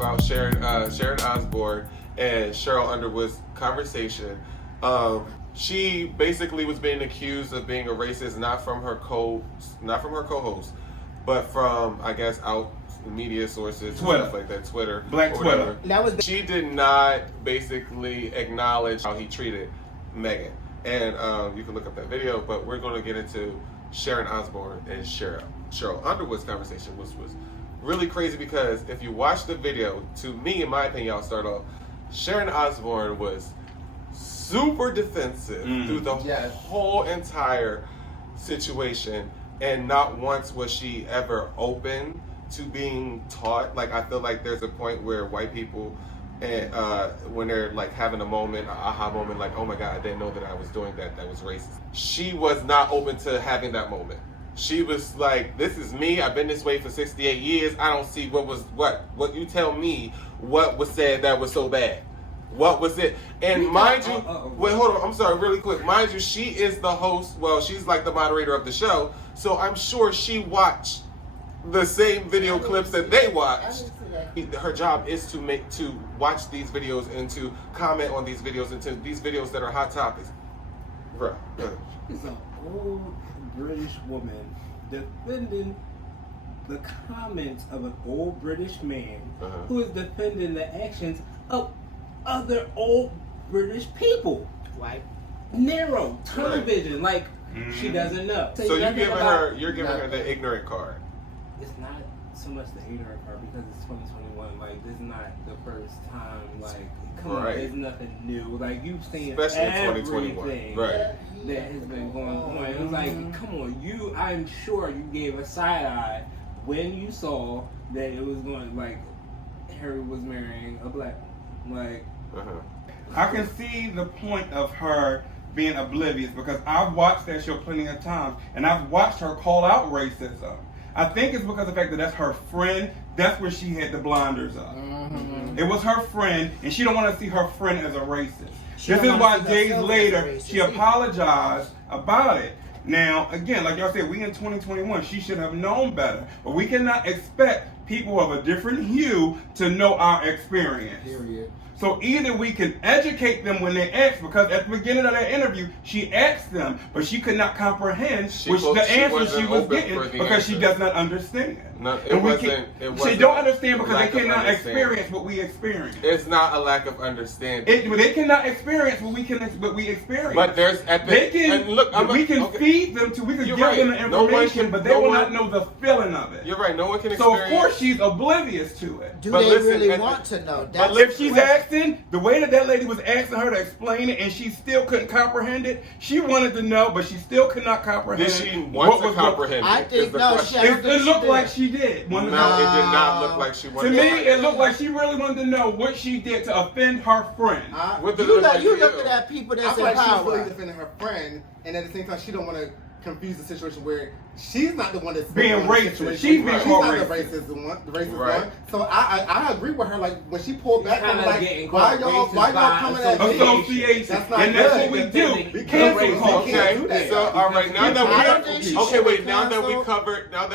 about Sharon Osbourne and Sheryl Underwood's conversation. She basically was being accused of being a racist, not from her co-host, but from, I guess, out media sources, Twitter, stuff like that, Twitter, Black Twitter. She did not basically acknowledge how he treated Megan, and you can look up that video. But we're going to get into Sharon Osbourne and Sheryl Underwood's conversation, which was really crazy because if you watch the video, to me, in my opinion, I'll start off. Sharon Osbourne was super defensive through the whole entire situation, and not once was she ever open to being taught. Like, I feel like there's a point where white people, and when they're like having a moment, an aha moment, like, oh my God, I didn't know that I was doing that was racist. She was not open to having that moment. She was like, this is me, I've been this way for 68 years, I don't see what you tell me what was said that was so bad. What was it? And mind you, wait, hold on, I'm sorry, really quick. Mind you, she is the host, well, she's like the moderator of the show, so I'm sure she watched the same video clips that they watch. Her job is to watch these videos and to comment on these videos and to these videos that are hot topics. Bruh. It's an old British woman defending the comments of an old British man who is defending the actions of other old British people. Right. Narrow, tunnel vision, like she doesn't know. So you're giving her the ignorant card. It's not so much the ignorant part because it's 2021. Like, this is not the first time. Like, come on, there's nothing new. Like, you've seen everything that has been going on. It was like, come on, I'm sure you gave a side eye when you saw that it was going, like, Harry was marrying a black, like. I can see the point of her being oblivious because I've watched that show plenty of times and I've watched her call out racism. I think it's because of the fact that that's her friend. That's where she had the blinders up. It was her friend, and she don't want to see her friend as a racist. This is why days later she apologized about it. Now, again, like y'all said, we in 2021. She should have known better. But we cannot expect people of a different hue to know our experience. Period. So either we can educate them when they ask, because at the beginning of that interview, she asked them, but she could not comprehend the answer she was getting because she does not understand. No, it wasn't. She don't understand because they cannot experience what we experience. It's not a lack of understanding. They cannot experience what we experience. But there's we can feed them we can give them the information, but they will not know the feeling of it. You're right. No one can experience. So of course she's oblivious to it. Do they really want to know? But if she's asking, the way that lady was asking her to explain it, and she still couldn't comprehend it, she wanted to know, but she still could not comprehend. Did she want to comprehend? I think no. It looked like she did. No, it did not look like she wanted. To me, it looked like she really wanted to know what she did to offend her friend. You looking at people that's in power. She's power. really defending her friend, and at the same time, she don't want to confuse the situation where she's not the one that's being racist. She's being called racist. The racist one. So I agree with her. Like when she pulled back, I'm like, why y'all coming at me? Association. That's not and that's what we do. We cancel culture. Okay. So all right, now that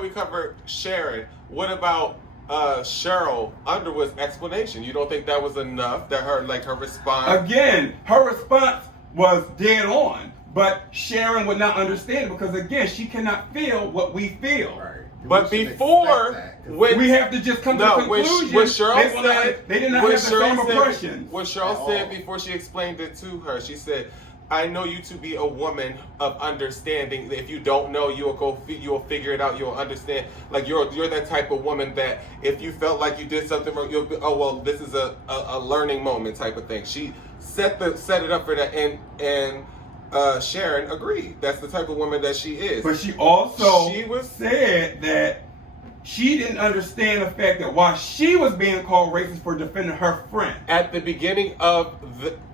we covered Sharon, what about Sheryl Underwood's explanation? You don't think that was enough? That her response? Again, her response was dead on. But Sharon would not understand it because, again, she cannot feel what we feel. Right. But before, when we have to just come to a conclusion, what Sheryl said, they did not have the same impressions. What Sheryl said before she explained it to her, she said, I know you to be a woman of understanding. If you don't know, you'll figure it out. You'll understand. Like you're that type of woman that if you felt like you did something wrong, you'll be, oh well, this is a learning moment type of thing. She set it up for that, and Sharon agreed. That's the type of woman that she is. But she also said that she didn't understand the fact that while she was being called racist for defending her friend. At the beginning of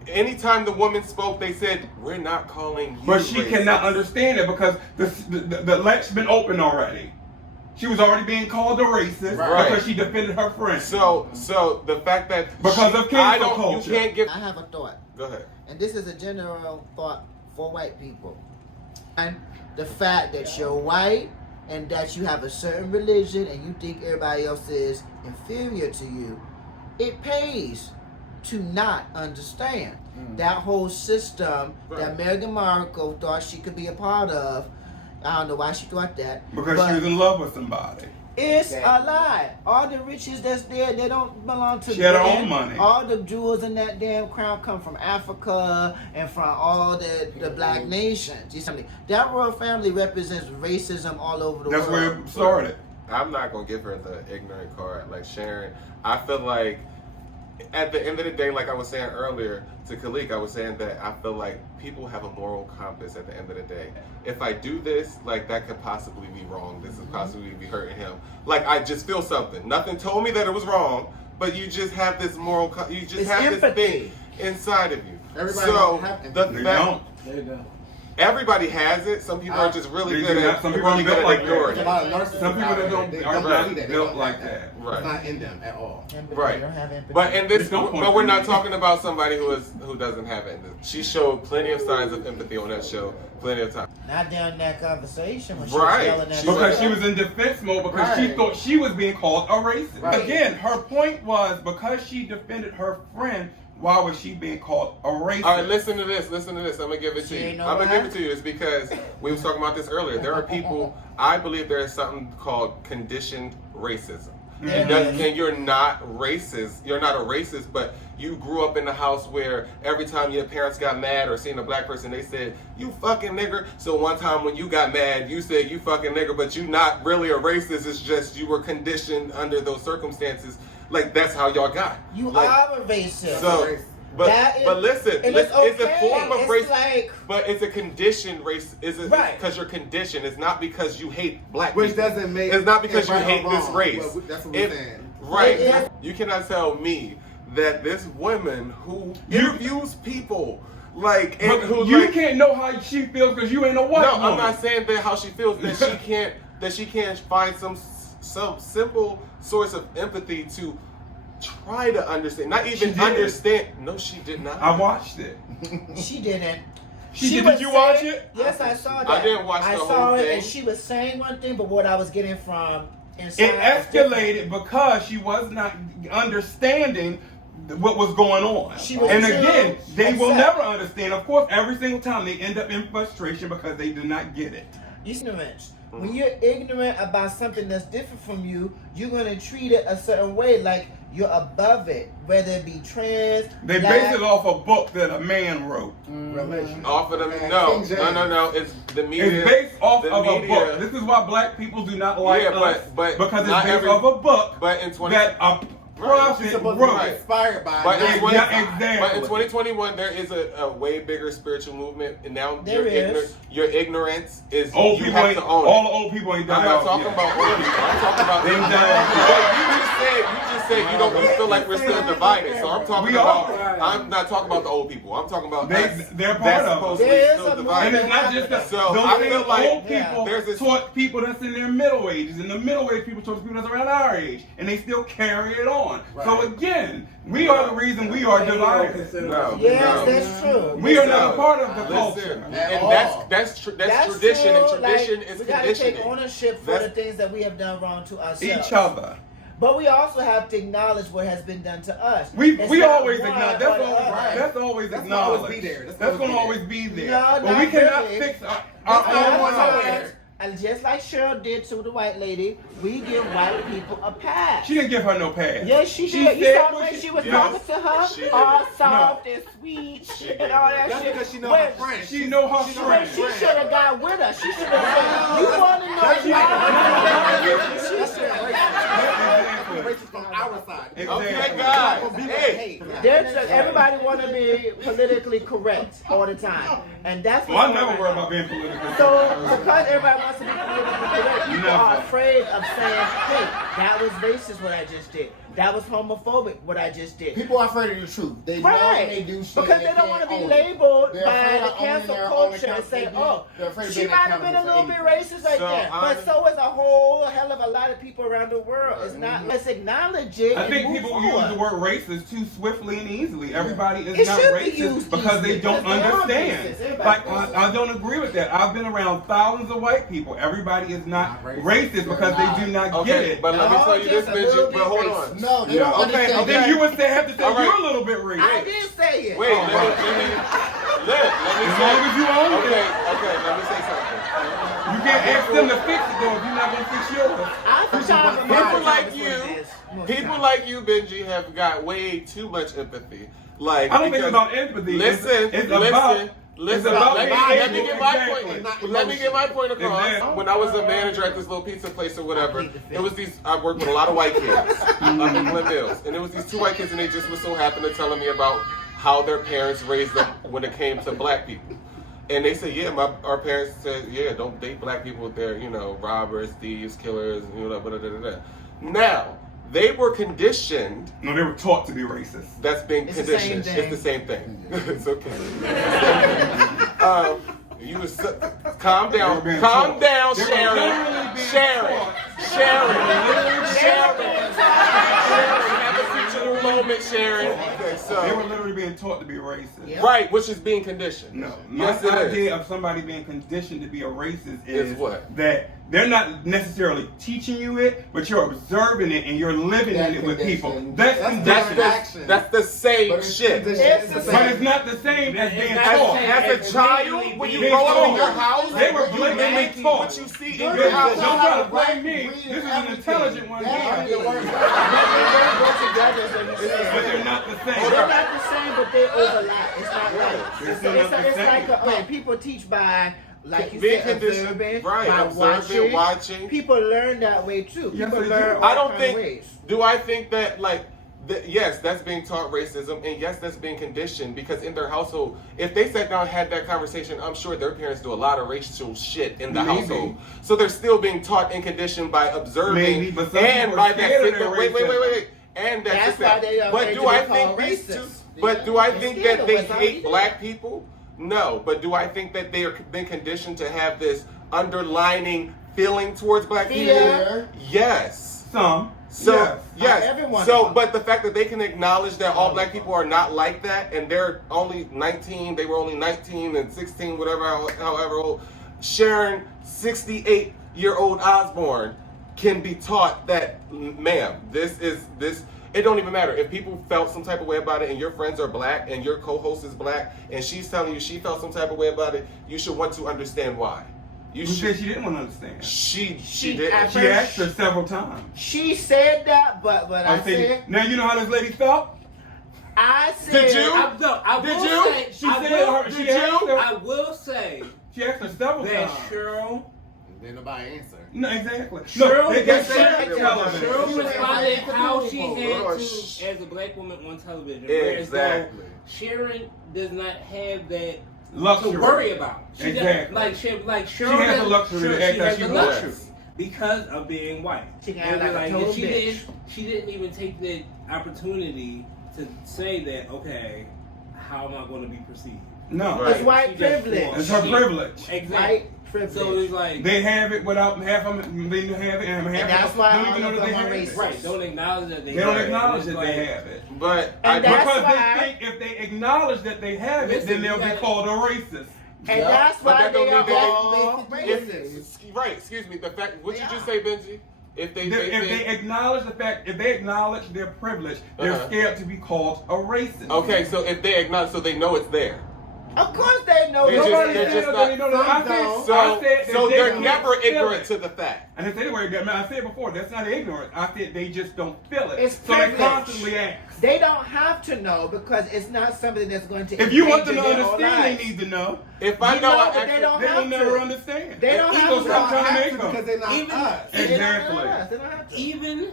anytime the woman spoke, they said, we're not calling you But she racist. cannot understand it because the lecture's been open already. She was already being called a racist because she defended her friend. So the fact that because of cancel culture. You can't give. I have a thought. Go ahead. And this is a general thought for white people. And the fact that you're white and that you have a certain religion and you think everybody else is inferior to you, it pays to not understand that whole system that Meghan Markle thought she could be a part of. I don't know why she thought that. Because she was in love with somebody. It's a lie. All the riches that's there, they don't belong to She had her own money. All the jewels in that damn crown come from Africa and from all the black nations. You see something? That royal family represents racism all over the world. That's where it started. I'm not gonna give her the ignorant card like Sharon. I feel like at the end of the day, like I was saying earlier to Khalik, I was saying that I feel like people have a moral compass at the end of the day. If I do this, like that could possibly be wrong. This is possibly be hurting him. Like I just feel something. Nothing told me that it was wrong, but you just have this moral. You just it's have empathy. this thing inside of you. Everybody don't have empathy. They don't. There you go. Everybody has it. Some people are just really good at some people good at ignoring There's a it. lot of narcissists Some people that out there. are not see that. They built don't like have that. Right. It's not in them at all. Empathy. Right. They don't have empathy. But in this, Don't point but we're to not me. talking about somebody who doesn't have it. She showed plenty of signs of empathy on that show, plenty of time. Not during that conversation when she Right. was yelling at Because she was in defense mode because she thought she was being called a racist. Right. Again, her point was because she defended her friend, why was she being called a racist? All right, listen to this. I'm gonna give it to you. I'm gonna give it to you. It's because we was talking about this earlier. There are people. I believe there is something called conditioned racism. And you're not racist. You're not a racist, but you grew up in a house where every time your parents got mad or seen a black person, they said, "You fucking nigger." So one time when you got mad, you said, "You fucking nigger," but you're not really a racist. It's just you were conditioned under those circumstances. Like that's how y'all got. You like, are a racist. So, but listen, it's a form of race, but it's a conditioned race. It's because you're conditioned. It's not because you hate black people. Which doesn't make it's not because it you right hate or this wrong. race. Well, that's what we're saying. Right. You cannot tell me that this woman who interviews people like and who you can't know how she feels because you ain't a white woman. I'm not saying that how she feels that she can't find some simple source of empathy to try to understand, not even understand. No, she did not. I watched it. She didn't. Did you watch it? Yes, I saw that. I didn't watch the whole I saw it, thing. and she was saying one thing, but what I was getting from inside. It escalated because she was not understanding what was going on. And again, they will never understand. Of course, every single time they end up in frustration because they do not get it. Ignorance. When you're ignorant about something that's different from you, you're going to treat it a certain way, like you're above it, whether it be trans. They base it off a book that a man wrote. Off of them? No. It's the media. It's based off of media. a book. This is why black people do not like us. But because it's based off a book that a prophet wrote. Inspired by but in 2021, there is a way bigger spiritual movement, and now your ignorance is old you people have to own it. All the old people ain't died. I'm not talking about old people. I'm talking about they died. You just said you feel like we're still divided. So I'm talking about. I'm not talking about the old people. I'm talking about they're part of it. Still divided. And it's not just that. So I feel like old people taught people that's in their middle ages, and the middle age people taught people that's around our age, and they still carry it on. Right. So again, we are the reason we are divided. That's true. We are not a part of the culture. And that's tradition, and tradition is we conditioning. We got to take ownership for the things that we have done wrong to ourselves. Each other. But we also have to acknowledge what has been done to us. We always acknowledge. That's always acknowledged. That's going to always be there. No, but we cannot fix our own. And just like Cheryl did to the white lady, we give white people a pass. She didn't give her no pass. Yes, she did. You saw when she was talking to her, all soft and sweet and all that shit. Because she know her friends. She know her friends. She should have got with her. She should have said, "You want to know?" She should have. Racist from our side. Okay, God. Hey, everybody want to be politically correct all the time, and that's. Well, I never worry about being politically correct. So because everybody wants to be politically correct, people are afraid of saying, "Hey, that was racist what I just did. That was homophobic what I just did." People are afraid of the truth. They know they do shit because they don't want to be labeled by the cancel culture and say, "Oh, she might have been a little bit racist right there," but so is a whole hell of a lot of people around the world. It's not. Let's acknowledge it. I think people use the word racist too swiftly swiftly and easily. Everybody is not racist because they don't understand. Like, I don't agree with that. I've been around thousands of white people. Everybody is not racist because they do not get it. But let me tell you this, Benji. But hold on. No, they don't understand. Then you would have to say you're a little bit racist. I didn't say it. Wait, let me say. As long as you own it. Okay, let me say something. You can't ask them to fix it though if you're not going to fix yours. People like you, Benji, have got way too much empathy. Like, I don't think it's about empathy. Listen. Let me get my point. Let me get my point across. Exactly. When I was a manager at this little pizza place or whatever, it was these. I worked with a lot of white kids up in Glen Mills, and it was these 2 white kids, and they just were so happy to telling me about how their parents raised them when it came to black people. And they said, yeah, our parents said, yeah, don't date black people. They're, robbers, thieves, killers, blah, blah, blah, blah, blah. Now, they were conditioned. No, they were taught to be racist. That's being conditioned. It's the same thing. It's okay. Calm down. Calm down, Sharon. Sharon. Have a future moment, Sharon. Okay, so they were literally being taught to be racist. Yep. Right, which is being conditioned. No. My idea of somebody being conditioned to be a racist is what? That they're not necessarily teaching you it, but you're observing it and you're living in it with people. That's conditioned. That's the same shit. But it's not the same as being taught. As a child, when you grow up in your house, they were blatantly taught. What you see in your house. Don't try to blame me. This is an intelligent one here. But they're not the same. They're not the same, but they overlap. It's not right. It's like people teach by, like you said, observing, by watching. People learn that way too. People learn all kinds of ways. Do I think that, yes, that's being taught racism, and yes, that's being conditioned, because in their household, if they sat down and had that conversation, I'm sure their parents do a lot of racial shit in the household. So they're still being taught and conditioned by observing and by that. Wait. And that's why they are. But do I think these two? But do I think that they hate black people? No. But do I think that they are been conditioned to have this underlining feeling towards black people? Yes. Some. So yes. So, but the fact that they can acknowledge that all black people are not like that, and they're only 19, they were only 19 and 16, whatever, however old. Sharon, 68-year-old Osbourne, can be taught that, ma'am, this. It don't even matter if people felt some type of way about it, and your friends are black, and your co-host is black, and she's telling you she felt some type of way about it. You should want to understand why. Who said she didn't want to understand? She did. She asked her several times. She said that, but I said. Now you know how this lady felt. I said. Did you? I will say. She asked her several times. That Sheryl. Didn't nobody answer. No, exactly. Cheryl responded how she had to as a black woman on television. Exactly. Sharon does not have that luxury to worry about. She exactly. She has the luxury to act like she wants because of being white. She didn't even take the opportunity to say that. Okay, how am I going to be perceived? No, it's white privilege. It's her privilege. Exactly. So it's like they have it without half of them. They have it, and half and that's why don't even know that they have it. Right? Don't acknowledge that they don't acknowledge that they have it. But because they think if they acknowledge that they have it, then they'll be called a racist. And that's why they are all racist. Right? Excuse me. The fact. What did you just say, Benji? If they acknowledge the fact, if they acknowledge their privilege, they're scared to be called a racist. Okay, so if they acknowledge, so they know it's there. Of course they know. So they're never ignorant to the fact. I didn't say they were ignorant. I said before, that's not ignorant. I said they just don't feel it. It's so they constantly ask. They don't have to know because it's not something that's going to. If you want them to understand, they need to know. If I know, they will never understand. They don't have to because they're not us. Exactly. Even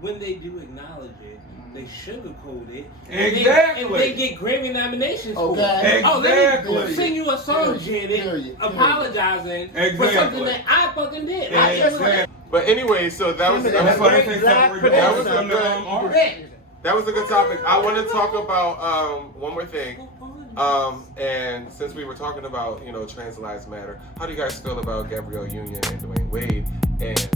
when they do acknowledge it, they sugarcoat it. Exactly. And they get Grammy nominations for it. Exactly. Oh, let me sing you a song, Janet, apologizing for something that I fucking did. But anyway, so that was a good topic. I want to talk about one more thing. And since we were talking about, trans lives matter, how do you guys feel about Gabrielle Union and Dwayne Wade and